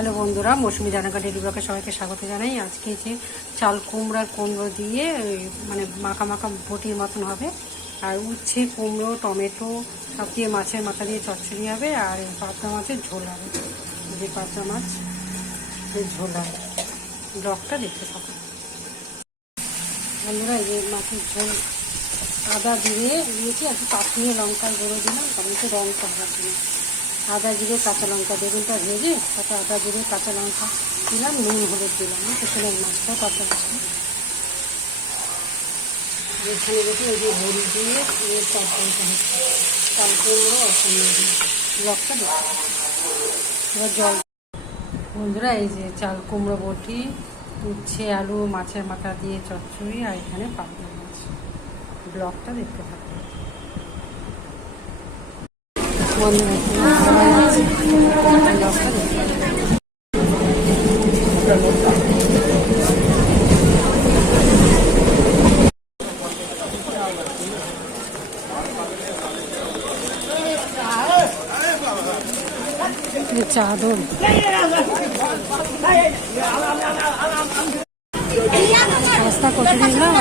Hello বন্ধুরা, মৌসুমি রান্নাঘর daily ব্লগে সবাইকে স্বাগত জানাই। আজকে যে চাল কুমড়ার কুমড়ো দিয়ে মানে মাখা মাখা বটির মতন হবে, আর উচ্ছে কুমড়ো টমেটো সব দিয়ে মাছের মাথা দিয়ে চচ্চড়ি হবে, আর পাবদা মাছের ঝোল হবে। যে পাবদা মাছ ঝোল হবে, ব্লগটা দেখতে থাকুন বন্ধুরা। এই যে মাছের ঝোল আদা জিরে দিয়েছি, একটু কাশ্মীরি লঙ্কার গুঁড়ো দিলাম, কারণ একটু রঙটা হওয়ার জন্য। আদা জিরে কাঁচা লঙ্কা, বেগুনটা ভেজে তাতে আদা জিরে কাঁচা লঙ্কা দিলাম, নুন হলুদ দিলাম। পেছনের মাছটা পাবদা মাছটা যেখানে দেখি ওই যে হলুদ দিয়ে তরকারিটা হচ্ছে চাল কুমড়ো অসম্ভব দিয়ে ব্লগটা দেখি। এবার জল বন্ধুরা, এই যে চাল কুমড়ো বটি, উচ্ছে আলু মাছের মাথা দিয়ে চচ্চড়ি, আর এখানে পাবদা মাছ। ব্লগটা দেখতে থাকবে চাদর রাস্তা করে দিলাম।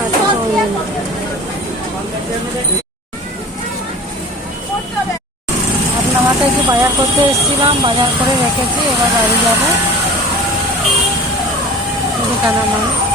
আপনার মাঠে একটু বাজার করতে এসেছিলাম, বাজার করে রেখেছি, এবার বাড়ি যাবো। কেনা মানে